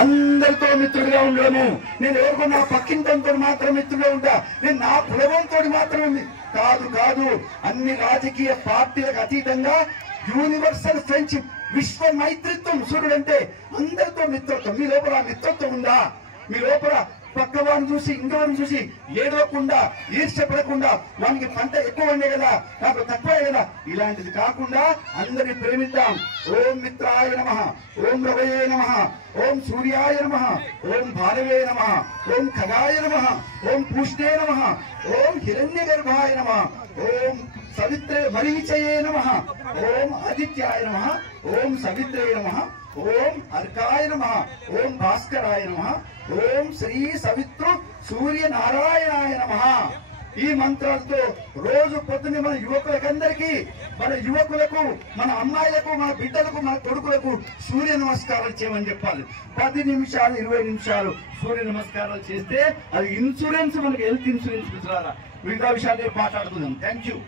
అందరితో మిత్రుడిగా ఉండడము. నేను ఎవరికో నా పక్కింటంతో మాత్రం మిత్రుడే ఉంటా, నేను నా కులవంతో మాత్రమే కాదు. అన్ని రాజకీయ పార్టీలకు అతీతంగా యూనివర్సల్ ఫ్రెండ్షిప్, విశ్వ మైత్రిత్వం. సూర్యుడంటే అందరితో మిత్రత్వం. మీ లోపల మిత్రత్వం ఉందా? మీ లోపల పక్కవాడిని చూసి ఇంకోవాడిని చూసి ఏడవకుండా, ఈర్ష్యపడకుండా, వానికి పంట ఎక్కువ ఉండే కదా, నాకు తక్కువే కదా, ఇలాంటిది కాకుండా అందరిని ప్రేమిద్దాం. ఓం మిత్రాయ నమః, ఓం రవయే నమః, ఓం సూర్యాయ నమః, ఓం భారవే నమః, ఓం ఖగాయ నమః, ఓం పూష్ణే నమః, ఓం హిరణ్య గర్భాయ నమః, ఓం సవిత్రే మరీచయే నమః, ఓం ఆదిత్యాయ నమః, ఓం సవిత్రే నమః, ఓం అర్కాయ నమః, ఓం భాస్కరాయ నమః, ఓం శ్రీ సవిత్రు సూర్య నారాయణాయ నమః. ఈ మంత్రాలతో రోజు పొద్దున్నే మన యువకులకందరికీ, మన యువకులకు, మన అమ్మాయిలకు, మన బిడ్డలకు, మన కొడుకులకు సూర్య నమస్కారాలు చేయమని చెప్పాలి. 10 నిమిషాలు 20 నిమిషాలు సూర్య నమస్కారాలు చేస్తే అది ఇన్సూరెన్స్, మనకి హెల్త్ ఇన్సూరెన్స్. మిగతా విషయాలు మాట్లాడుకుందాం. Thank you.